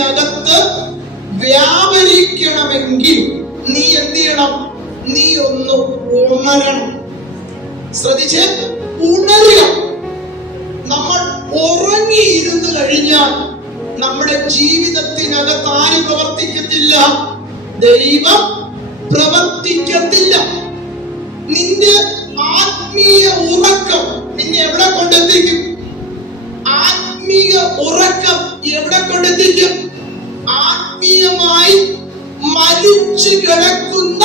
വീടിനകത്ത് വ്യാപരിക്കണമെങ്കിൽ നീ എന്ത് ചെയ്യണം? നീ ഒന്ന് ഉണരണം. ശ്രദ്ധിച്ച്? ഉണരുക. നമ്മൾ ഉറങ്ങിയിരുന്നു കഴിഞ്ഞാൽ നമ്മുടെ ജീവിതത്തിനകത്ത് ആരും പ്രവർത്തിക്കത്തില്ല. ദൈവം പ്രവർത്തിക്കത്തില്ല. നിന്റെ ആത്മീയ ഉറക്കം നിന്നെ എവിടെ കൊണ്ടെത്തിക്കും? ആത്മീയ ഉറക്കം എവിടെ കൊണ്ടെത്തിക്കും? ആത്മീയമായി മരിച്ചു കിടക്കുന്ന.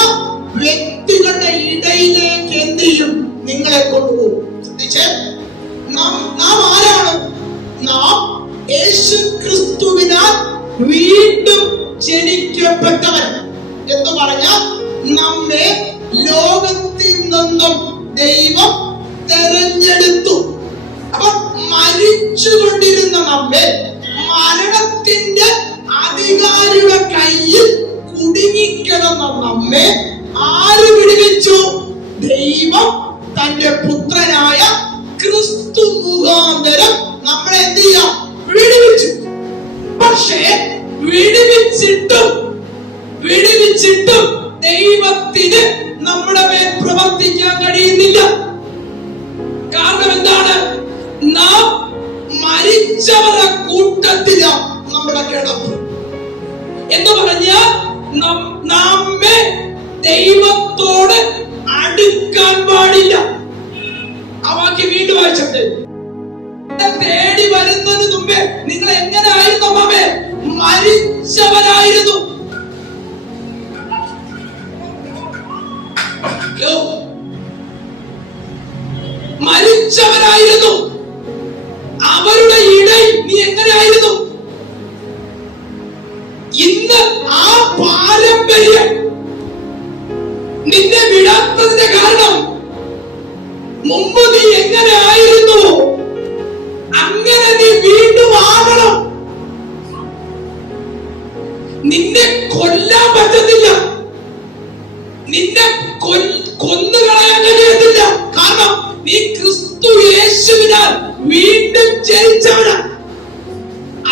നീ ക്രിസ്തു യേശുവിനാൽ വീണ്ടും ജനിച്ചവനാ.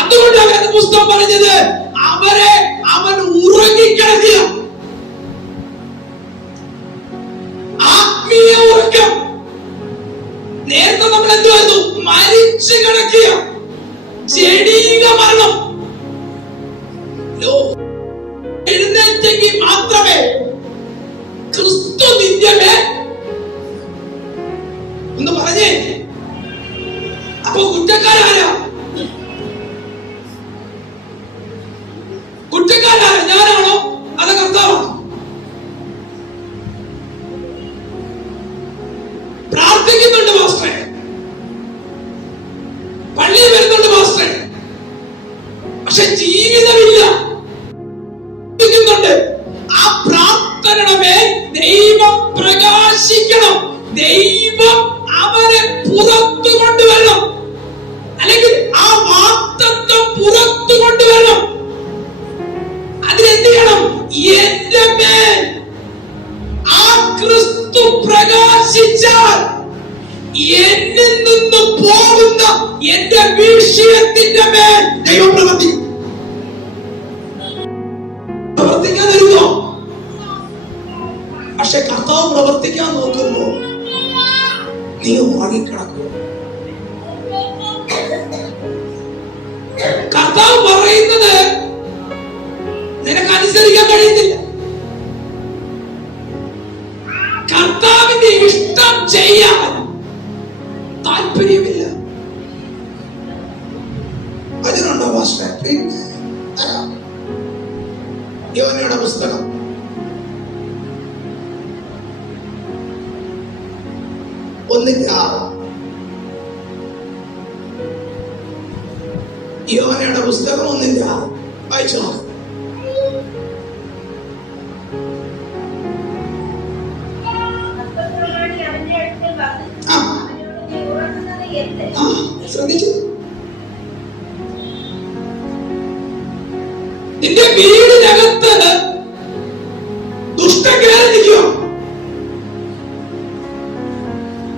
അതുകൊണ്ടാണ് വേദ പുസ്തകം പറഞ്ഞത് അവരെ അവൻ ഉറങ്ങിക്കിടക്കുക. ആത്മീയ ഉറക്കം. നേരത്തെ നമ്മൾ എന്തുവായിരുന്നു മരിച്ചു കിടക്കുക. ജഡീക മരണം. എഴുന്നേറ്റെങ്കിൽ മാത്രമേ ക്രിസ്തു നിന്റെ ഒന്ന് പറഞ്ഞേ അപ്പൊ കുറ്റക്കാരാരാ കുറ്റക്കാരാരാ പ്രകാശിച്ചാൽ എന്നിൽ നിന്ന് പോകുന്ന എന്റെ വിഷയത്തിന്റെ മേൽ ദൈവപ്രവൃത്തി പ്രവർത്തിക്കും പ്രവർത്തിക്കാൻ വരുമോ? പക്ഷെ കർത്താവ് പ്രവർത്തിക്കാൻ നോക്കുമ്പോ നീ ഉറങ്ങിക്കിടക്കുക കർത്താവ് പറയുന്നത് നിനക്ക് അനുസരിക്കാൻ കഴിയത്തില്ല. കർത്താവിന്റെ ഇഷ്ടം ചെയ്യാൻ താല്പര്യമില്ല. യോനയുടെ പുസ്തകം. യോനയുടെ പുസ്തകം ഒന്നിന്റെ ആറ് വായിച്ചു. നോക്ക്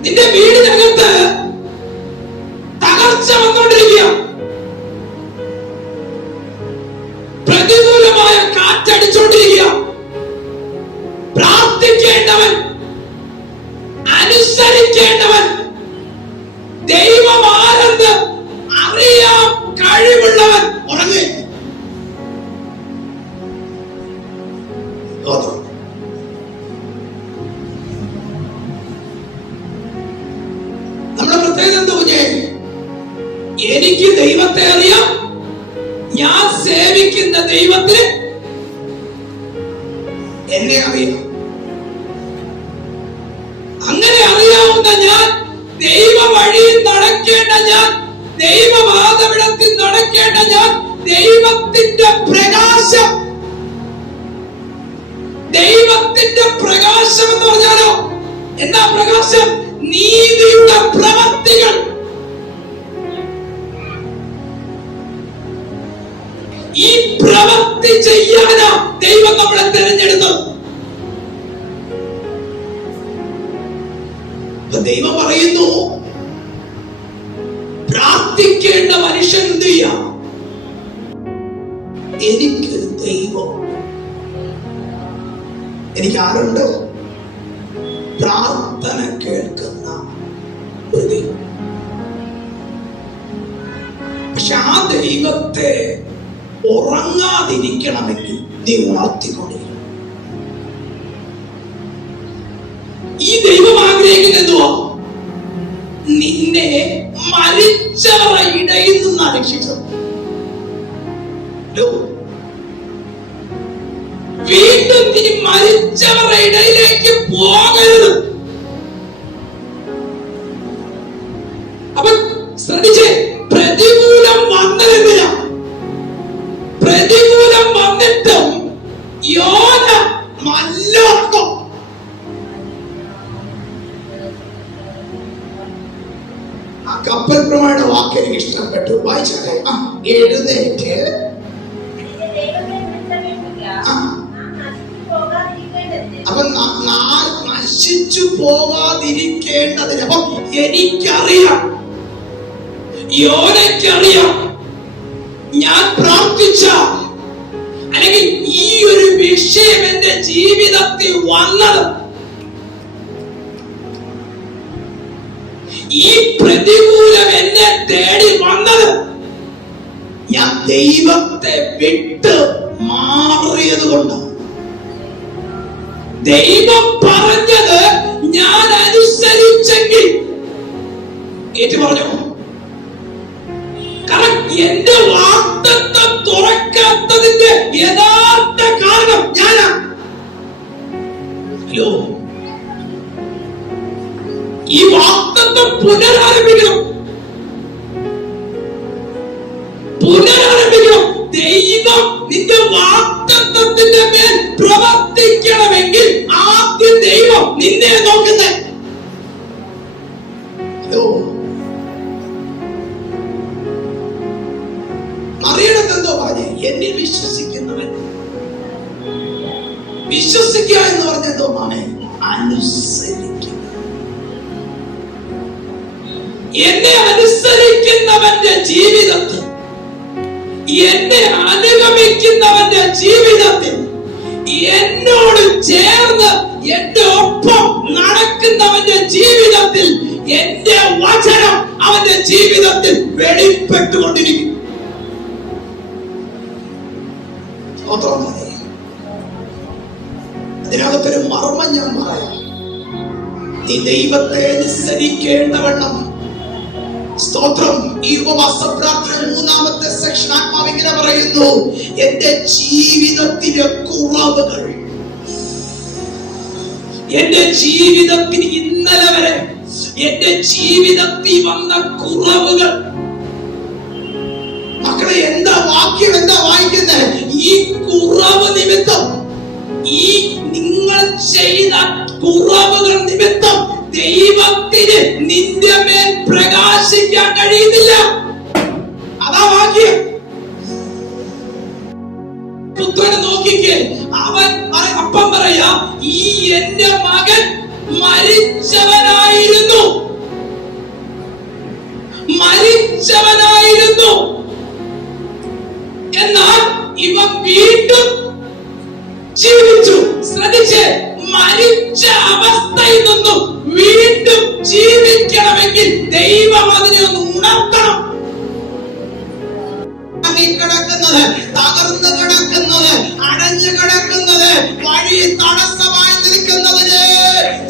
നിന്റെ വീടിനകത്ത് എനിക്ക് ദൈവത്തെ അറിയാം. ഞാൻ സേവിക്കുന്ന ദൈവത്തിന് എന്നെ അറിയാം. അങ്ങനെ അറിയാവുന്ന ഞാൻ ദൈവ വഴിയിൽ നടക്കേണ്ട ഞാൻ ദൈവവാദവിടത്തിൽ നടക്കേണ്ട ഞാൻ ദൈവത്തിന്റെ പ്രകാശം. ദൈവത്തിന്റെ പ്രകാശം എന്ന് പറഞ്ഞാലോ? എന്താ പ്രകാശം? നീതിയുടെ പ്രവർത്തികൾ ഈ പ്രവൃത്തി ചെയ്യാനാ ദൈവം നമ്മളെ തിരഞ്ഞെടുത്തത്. ദൈവം പറയുന്നു പ്രാർത്ഥിക്കേണ്ട മനുഷ്യൻ എന്ത് ചെയ്യാം? എനിക്കൊരു ദൈവം. എനിക്ക് ആരുണ്ട് പ്രാർത്ഥന കേൾക്കുന്ന ഒരു ദൈവം. പക്ഷെ ആ ദൈവത്തെ ഉറങ്ങാതിരിക്കണമെങ്കിൽ നീ ഉണർത്തിക്കൊണ്ടിരിക്കണം. ഈ ദൈവം ആഗ്രഹിക്കുന്നതുവോ നിന്നെ മരിച്ചവരുടെ ഇടയിൽ നിന്നാണ് രക്ഷിച്ചത്? വീണ്ടും നീ മരിച്ചവരുടെ ഇടയിലേക്ക് പോകരുത്. അപ്പൊ ശ്രദ്ധിച്ചേ പ്രതികൂലം ആ കപ്പൽ പ്രമാണ വാക്ക് എനിക്ക് ഇഷ്ടപ്പെട്ടു. വായിച്ചാലേ ആ എഴുന്നേറ്റ്. നശിച്ചു പോകാതിരിക്കേണ്ടതിന്. അപ്പൊ എനിക്കറിയാം. യോനയ്ക്കറിയാം. ഞാൻ പ്രാർത്ഥിച്ച. അല്ലെങ്കിൽ ഈ ഒരു വിഷയം എന്റെ ജീവിതത്തിൽ വന്നത് ഈ പ്രതികൂലം എന്നെ തേടി വന്നത് ഞാൻ ദൈവത്തെ വിട്ട് മാറിയത് കൊണ്ടാണ്. ദൈവം പറഞ്ഞത് അറിയണത് എന്തോ പറഞ്ഞേ എന്നിൽ വിശ്വസിക്കുന്നവൻ. വിശ്വസിക്കുക എന്ന് പറഞ്ഞ എന്തോ മാമേ അനുസരിക്കുക എന്നെ അനുസരിക്കുന്നവന്റെ ജീവിതത്തിൽ എന്നെ അനുഗമിക്കുന്നവന്റെ ജീവിതത്തിൽ എന്നോട് ചേർന്ന് എന്റെ ഒപ്പം നടക്കുന്നവന്റെ ജീവിതത്തിൽ എന്റെ വചനം അവന്റെ ജീവിതത്തിൽ വെളിപ്പെട്ടുകൊണ്ടിരിക്കും. സ്തോത്രം. അതിനകത്തൊരു മർമ്മം ഞാൻ പറയാം നീ ദൈവത്തെ നിസ്സരിക്കേണ്ടവണ്ണം സ്തോത്രം ഈ ഉപവാസ പ്രാർത്ഥന മൂന്നാമത്തെ സെക്ഷൻ ആത്മാവ് ഇങ്ങനെ പറയുന്നു എന്റെ ജീവിതത്തിലെ കുറവുകൾ എന്റെ ജീവിതത്തിൽ ഇന്നലെ വരെ എന്റെ ജീവിതത്തിൽ വന്ന കുറവുകൾ. മക്കളെ എന്താ വാക്യം എന്താ വായിക്കുന്നത് ഈ കുറവ് നിമിത്തം ഈ നിങ്ങൾ ചെയ്ത കുറവുകൾ നിമിത്തം ദൈവത്തിന് നിന്റെ മേൽ പ്രകാശിക്കാൻ കഴിയുന്നില്ല. അതാ വാക്യം പുത്രനെ നോക്കിക്കേ. അവൻ അപ്പം പറയാ ഈ എന്റെ മകൻ മരിച്ചവനായിരുന്നു. മരിച്ചവനായിരുന്നു. എന്നാൽ ഇവ വീണ്ടും ജീവിച്ചു. ശ്രദ്ധിച്ച് മരിച്ച അവസ്ഥയിൽ നിന്നും വീണ്ടും ജീവിക്കണമെങ്കിൽ ദൈവം അതിനെ ഒന്ന് ഉണർത്തണം. കിടക്കുന്നത് തകർന്നു കിടക്കുന്നത് അടഞ്ഞു കിടക്കുന്നത് വഴി തടസ്സമായി നിൽക്കുന്നതിന്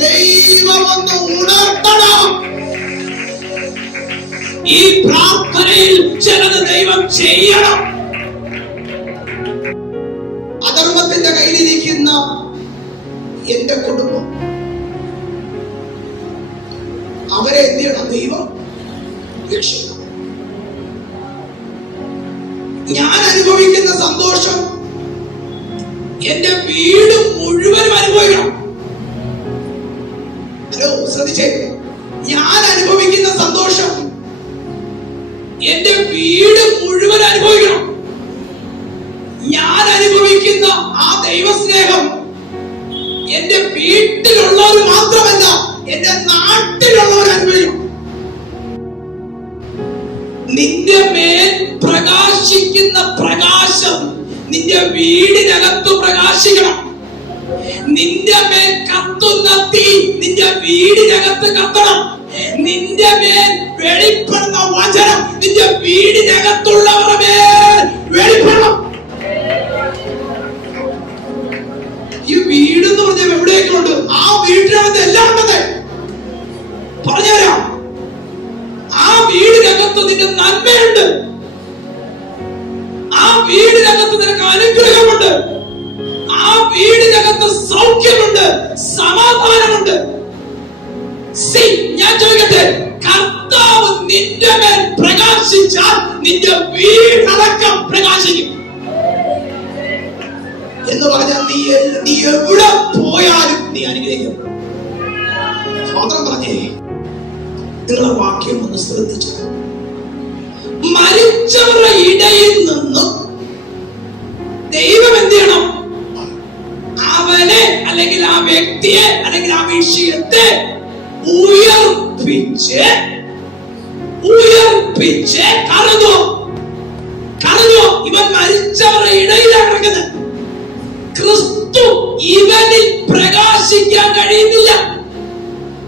ദൈവം ഒന്ന് ഉണർത്തണം. ഈ പ്രാർത്ഥനയിൽ ചിലത് ദൈവം ചെയ്യണം. കയ്യിലിരിക്കുന്ന എന്റെ കുടുംബം. അവരെ എന്ത് ചെയ്യണം? ദൈവം രക്ഷിക്കണം. ഞാൻ അനുഭവിക്കുന്ന സന്തോഷം എന്റെ വീട് മുഴുവനും അനുഭവിക്കണം. ഹലോ ശ്രദ്ധിച്ചേ. ഞാൻ അനുഭവിക്കുന്ന സന്തോഷം എന്റെ വീട് മുഴുവൻ അനുഭവിക്കണം. നിന്റെ വീടിനകത്ത് പ്രകാശിക്കണം. നിന്റെ മേൽ കത്തുന്ന തീ നിന്റെ വീടിനകത്ത് കത്തണം. നിന്റെ മേൽ വെളിപ്പെടുന്ന വചനം നിന്റെ വീടിനകത്തുള്ളവരുടെ മേൽ വെളിപ്പെടണം. സ്വതന്ത്രം പറഞ്ഞേ. നിങ്ങളെ വാക്യം ഒന്ന് ശ്രദ്ധിച്ചു. മരിച്ചവരുടെ ഇടയിൽ നിന്ന് ദൈവം എന്ത് ചെയ്യണം? അവനെ അല്ലെങ്കിൽ ആ വ്യക്തിയെ അല്ലെങ്കിൽ ആ വിഷയത്തെ ഉയർപ്പിച്ച് ഉയർപ്പിച്ച് കളഞ്ഞു കളഞ്ഞു ഇവൻ മരിച്ചവരുടെ ഇടയിലാണ് കിടക്കുന്നത് ക്രിസ്തു ഇവനിൽ പ്രകാശിക്കാൻ കഴിയുന്നില്ല.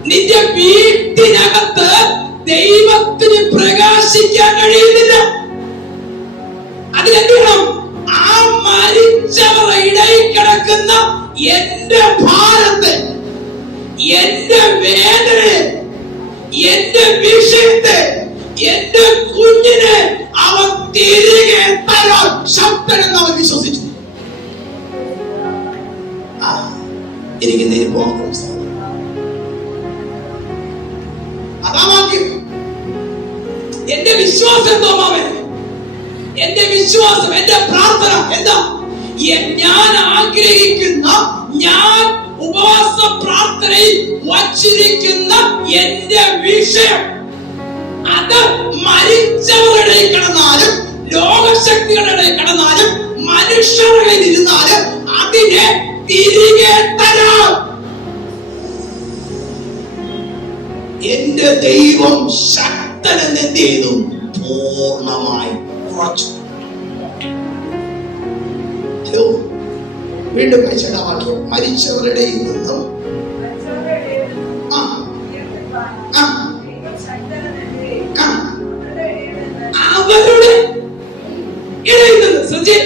നിന്റെ വീട്ടിനകത്ത് ദൈവത്തിന് പ്രകാശിക്കാൻ കഴിയുന്നില്ല. അതിനെന്ത് വേണം ആ മരിച്ചവർ ഇടയിൽ കിടക്കുന്ന എന്റെ ഭാരത്തെ എന്റെ വേദനയെ എന്റെ വിഷയത്തെ എന്റെ കുഞ്ഞിനെ അവൻ തിരികെ എത്താനോ ശക്തനെന്ന് അവൻ വിശ്വസിച്ചു. എനിക്ക് നേരി പോകാൻ വിശ്വാസം എന്തോ മാമേ എന്റെ വിശ്വാസം എന്റെ പ്രാർത്ഥന എന്താ? ഞാൻ ആഗ്രഹിക്കുന്ന ഞാൻ ഉപവാസ പ്രാർത്ഥനയിൽ വച്ചിരിക്കുന്ന എന്റെ വിഷയം. അത് മരിച്ചവരുടെ കിടന്നാലും ലോകശക്തികളുടെ കിടന്നാലും മനുഷ്യരുടെ ഇരുന്നാലും അതിനെ തിരികെ തരാം. എന്റെ ദൈവം ശക്തനെന്ന് എന്ത് ചെയ്തു പൂർണമായി ഉറച്ചു. ഹലോ. വീണ്ടും വായിച്ചേടാ വാക്യം മരിച്ചവരുടെ നിന്നും അവരുടെ ഇടയിൽ നിന്ന് ശ്രദ്ധി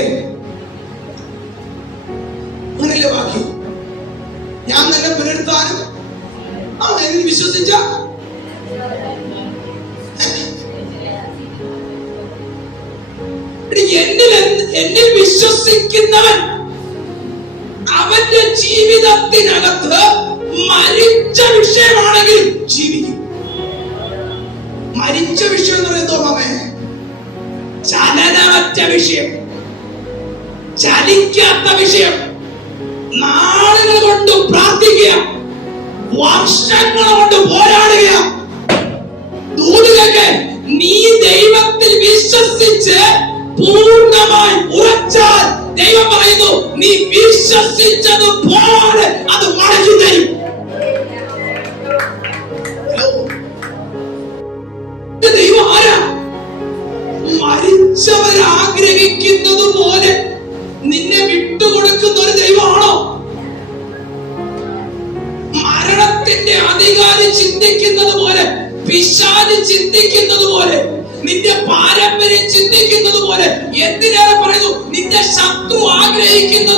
അല്ലേ അങ്ങനല്ലേ വാക്യം ഞാൻ തന്നെ പുനരുത്താനും ആ എന്നിൽ വിശ്വസിച്ച? എന്നിൽ എന്നിൽ വിശ്വസിക്കുന്നവൻ അവന്റെ ജീവിതത്തിനകത്ത് മരിച്ച വിഷയമാണെങ്കിൽ ജീവിക്കും. മരിച്ച വിഷയം എന്ന് പറയുന്നത് ചലനമറ്റ വിഷയം. ചലിക്കാത്ത വിഷയം. നാളുകൾ കൊണ്ട് പ്രാർത്ഥിക്കുക. വർഷങ്ങൾ കൊണ്ട് പോരാടുക. ദൂതുകൾക്ക് നീ ദൈവത്തിൽ വിശ്വസിച്ച് പൂർണമായി ഉറച്ചാൽ ദൈവം പറയുന്നു നീ വിശ്വസിച്ചത് പോലെ അത് മടക്കി തരും. ദൈവം ആരാ? മരിച്ചവർ ആഗ്രഹിക്കുന്നത് പോലെ നിന്നെ വിട്ടുകൊടുക്കുന്ന ഒരു ദൈവമാണോ? മരണത്തിന്റെ അധികാരി ചിന്തിക്കുന്നത് പോലെ പിശാൽ ചിന്തിക്കുന്നത് പോലെ നിന്റെ പാരമ്പര്യം ചിന്തിക്കുന്നത് പോലെ എന്തിനേറെ പറയുന്നു? നിന്റെ ശത്രു ആഗ്രഹിക്കുന്നത്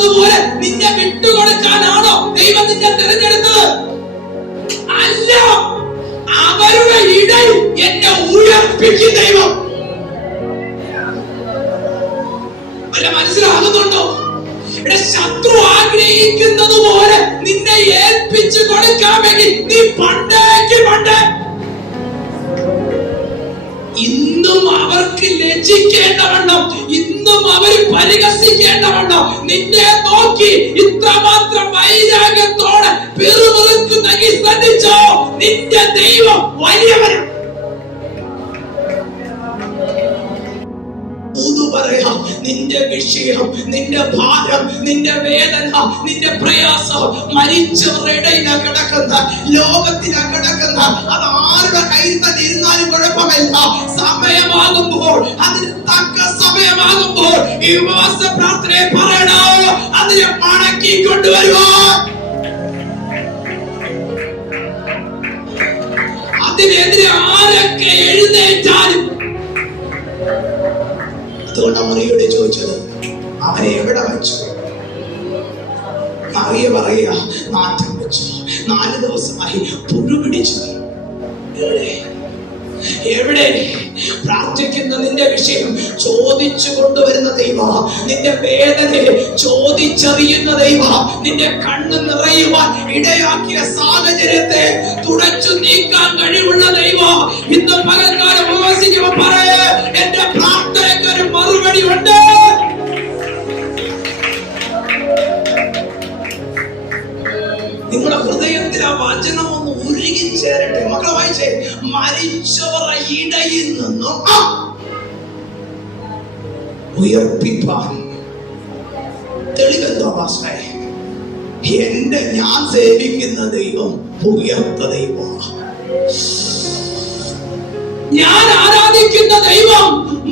പരിഹസിക്കേണ്ടവണ്ണം നിന്നെ നോക്കി ഇത്രമാത്രം വൈരാഗ്യത്തോടെ പിറുപിറുക്കുന്നെങ്കിൽ ശ്രദ്ധിച്ചോ നിന്റെ ദൈവം വലിയവനാണ് ഊതു പറയാം നിന്റെ വിഷയം നിന്റെ ഭാരം നിന്റെ വേദന നിന്റെ പ്രയാസം മരിച്ചവരുടെ ഇടയിലാ കിടക്കുന്ന ലോകത്തിലാ അത് ആരുടെ കയ്യിൽ തന്നെ ഇരുന്നാലും കുഴപ്പമില്ല. സമയമാകുമ്പോൾ അതിന് തക്ക സമയമാകുമ്പോൾ ഈ ഉപവാസ പ്രാർത്ഥനയെ പറയണോ? അതിനെ മടക്കി കൊണ്ടുവരുമോ? അതിനെതിരെ ആരൊക്കെ എഴുന്നേറ്റാലും? അതുകൊണ്ട് മറിയോട് ചോദിച്ചത് അവനെ എവിടെ വെച്ചു? മറിയ പറയുക നാറ്റം വെച്ചു. നാല് ദിവസമായി പുഴു പിടിച്ചു. എവിടെ? എവിടെ? പ്രാർത്ഥിക്കുന്ന നിന്റെ വിഷയം ചോദിച്ചു കൊണ്ടുവരുന്ന ദൈവ നിന്റെ വേദന ചോദിച്ചറിയുന്ന ദൈവ നിന്റെ കണ്ണ് നിറയുവാൻ ഇടയാക്കിയ സാഹചര്യത്തെ തുടച്ചു നീക്കാൻ കഴിവുള്ള ദൈവ ഇന്ന് പകൽക്കാലം ഉപവസിക്കുമ്പോൾ പറയേ എന്റെ നിങ്ങളുടെ ഹൃദയത്തിൽ ആ വചനം ഒന്ന് ഉരുകി ചേരട്ടെ. മക്കളെ വായിച്ചേ മരിച്ചവർ ഇടയിൽ നിന്നും ഉയർപ്പിപ്പാൻ. തെളിവെന്തോ എന്റെ ഞാൻ സേവിക്കുന്ന ദൈവം ഉയർത്ത ദൈവമാണ്. ഞാൻ ആരാധിക്കുന്ന ദൈവം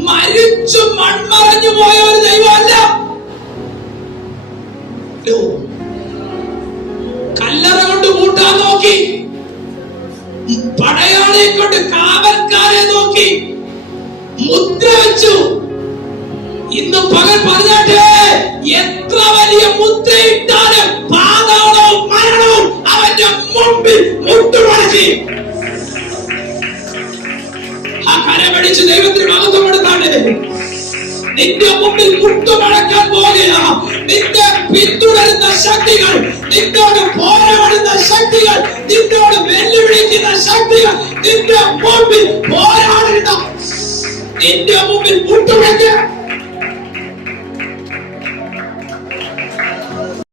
മരിച്ചു മൺമറഞ്ഞു പോയ ഒരു ദൈവമല്ല. നോക്കി. പടയാളെ കൊണ്ട് കാവൽക്കാരെ നോക്കി. മുദ്ര വെച്ചു. ഇന്ന് പകൽ പറഞ്ഞാട്ടെ എത്ര വലിയ മുദ്രയിട്ടാലും പാതാളവും മരണവും അവന്റെ മുമ്പിൽ മുട്ടുമടക്കി ആ കരമടിച്ച് ദൈവത്തിന് മഹത്വം കൊടുത്താണ് നിന്റെ മുമ്പിൽ മുട്ടുമടക്കാൻ പോകില്ല നിന്റെ പിന്തുടരുന്ന ശക്തികൾ നിന്നോട് പോരാടുന്ന ശക്തികൾ നിന്നോട് വെല്ലുവിളിക്കുന്ന ശക്തികൾ നിന്റെ മുമ്പിൽ പോരാടുന്ന നിന്റെ മുമ്പിൽ മുട്ടുവെക്കുക